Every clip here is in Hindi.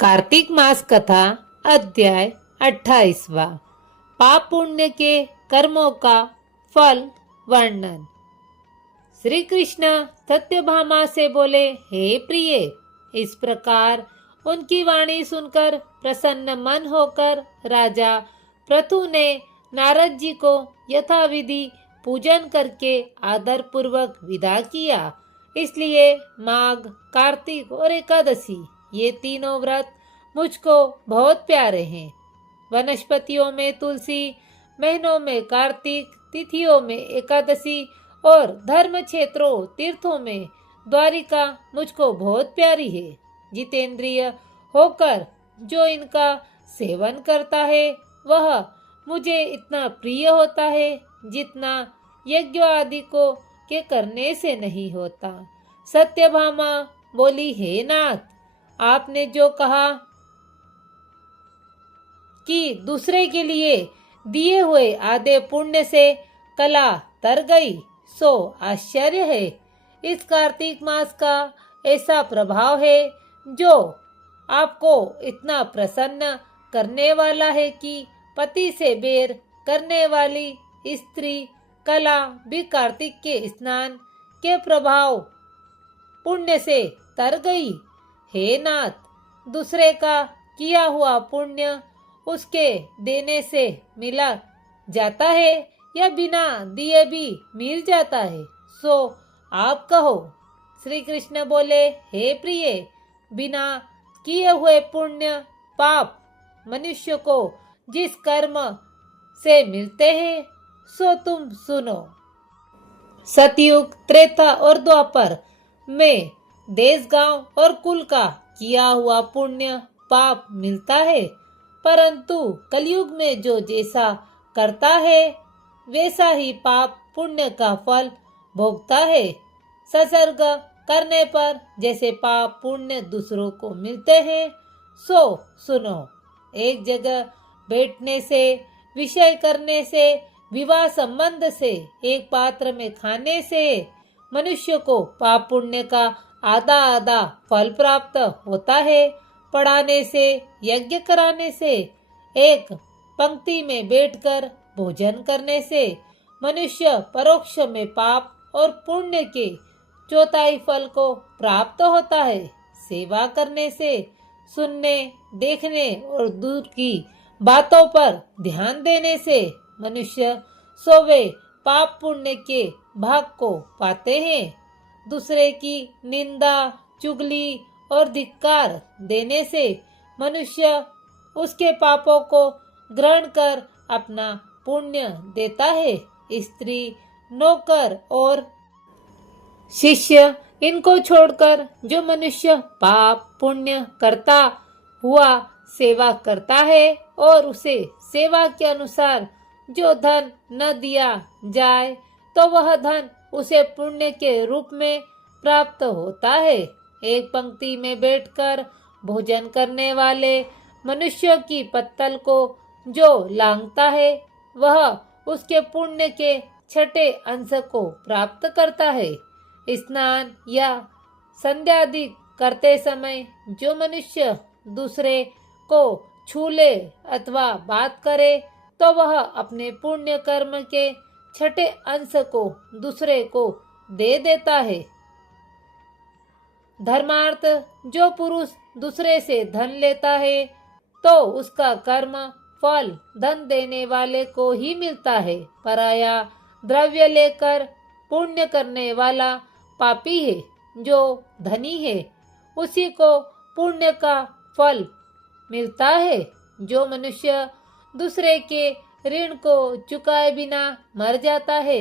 कार्तिक मास कथा अध्याय 28वां। पाप पुण्य के कर्मों का फल वर्णन। श्री कृष्ण सत्यभामा से बोले, हे प्रिय, इस प्रकार उनकी वाणी सुनकर प्रसन्न मन होकर राजा पृथु ने नारद जी को यथाविधि पूजन करके आदर पूर्वक विदा किया। इसलिए माघ, कार्तिक और एकादशी ये तीनों व्रत मुझको बहुत प्यारे हैं। वनस्पतियों में तुलसी, महीनों में कार्तिक, तिथियों में एकादशी और धर्म क्षेत्रों तीर्थों में द्वारिका मुझको बहुत प्यारी है। जितेंद्रिय होकर जो इनका सेवन करता है वह मुझे इतना प्रिय होता है जितना यज्ञ आदि को के करने से नहीं होता। सत्यभामा बोली, हे नाथ, आपने जो कहा कि दूसरे के लिए दिए हुए आधे पुण्य से कला तर गई, सो आश्चर्य है। इस कार्तिक मास का ऐसा प्रभाव है जो आपको इतना प्रसन्न करने वाला है कि पति से बैर करने वाली स्त्री कला भी कार्तिक के स्नान के प्रभाव पुण्य से तर गई। हे नाथ, दूसरे का किया हुआ पुण्य उसके देने से मिला जाता है या बिना दिए भी मिल जाता है, सो आप कहो। श्री कृष्ण बोले, हे प्रिय, बिना किए हुए पुण्य पाप मनुष्य को जिस कर्म से मिलते हैं सो तुम सुनो। सतयुग, त्रेता और द्वापर में देश, गांव और कुल का किया हुआ पुण्य पाप मिलता है, परंतु कलयुग में जो जैसा करता है वैसा ही पाप पुण्य का फल भोगता है। संसर्ग करने पर जैसे पाप पुण्य दूसरों को मिलते हैं, सो सुनो। एक जगह बैठने से, विषय करने से, विवाह संबंध से, एक पात्र में खाने से मनुष्य को पाप पुण्य का आधा आधा फल प्राप्त होता है। पढ़ाने से, यज्ञ कराने से, एक पंक्ति में बैठकर भोजन करने से मनुष्य परोक्ष में पाप और पुण्य के चौथाई फल को प्राप्त होता है। सेवा करने से, सुनने, देखने और दूर की बातों पर ध्यान देने से मनुष्य सोवे पाप पुण्य के भाग को पाते हैं। दूसरे की निंदा, चुगली और धिक्कार देने से मनुष्य उसके पापों को ग्रहण कर अपना पुण्य देता है। स्त्री, नौकर और शिष्य इनको छोड़कर जो मनुष्य पाप पुण्य करता हुआ सेवा करता है और उसे सेवा के अनुसार जो धन न दिया जाए तो वह धन उसे पुण्य के रूप में प्राप्त होता है। एक पंक्ति में बैठकर भोजन करने वाले मनुष्य की पत्तल को जो लांघता है वह उसके पुण्य के छठे अंश को प्राप्त करता है। स्नान या संध्यादि करते समय जो मनुष्य दूसरे को छू ले अथवा बात करे तो वह अपने पुण्य कर्म के छठे अंश को दूसरे को दे देता है। धर्मार्थ, जो पुरुष दूसरे से धन लेता है तो उसका कर्म फल धन देने वाले को ही मिलता है। पराया द्रव्य लेकर पुण्य करने वाला पापी है। जो धनी है उसी को पुण्य का फल मिलता है। जो मनुष्य दूसरे के ऋण को चुकाए बिना मर जाता है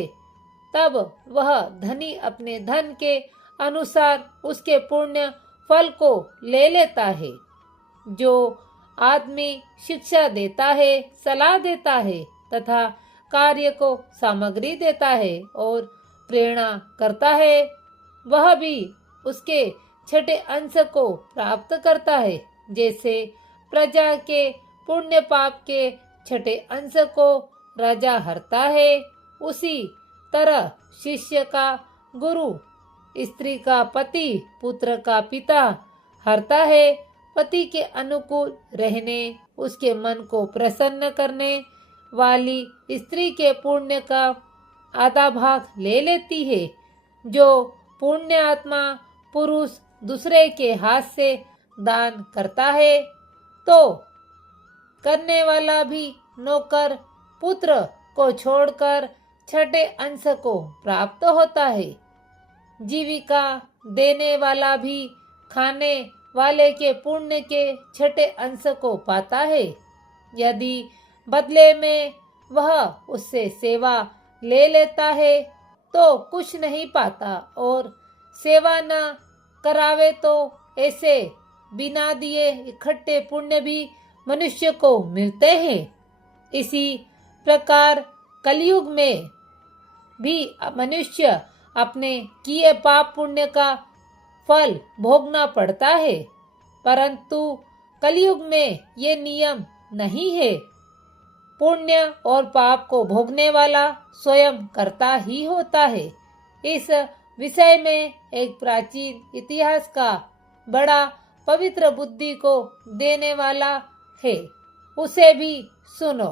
तब वह धनी अपने धन के अनुसार उसके पुण्य फल को ले लेता है। जो आदमी शिक्षा देता है, सलाह देता है तथा कार्य को सामग्री देता है और प्रेरणा करता है, वह भी उसके छठे अंश को प्राप्त करता है। जैसे प्रजा के पुण्य पाप के छठे अंश को राजा हरता है, उसी तरह शिष्य का गुरु, स्त्री का पति, पुत्र का पिता हरता है, पति के अनुकूल रहने, उसके मन को प्रसन्न करने वाली स्त्री के पुण्य का आधा भाग ले लेती है। जो पुण्य आत्मा पुरुष दूसरे के हाथ से दान करता है तो करने वाला भी नौकर पुत्र को छोड़कर छठे अंश को प्राप्त होता है। जीविका देने वाला भी खाने वाले के पुण्य के छठे अंश को पाता है। यदि बदले में वह उससे सेवा ले लेता है तो कुछ नहीं पाता, और सेवा न करावे तो ऐसे बिना दिए इकट्ठे पुण्य भी मनुष्य को मिलते हैं। इसी प्रकार कलयुग में भी मनुष्य अपने किए पाप पुण्य का फल भोगना पड़ता है, परंतु कलयुग में ये नियम नहीं है। पुण्य और पाप को भोगने वाला स्वयं करता ही होता है। इस विषय में एक प्राचीन इतिहास का बड़ा पवित्र बुद्धि को देने वाला है, उसे भी सुनो।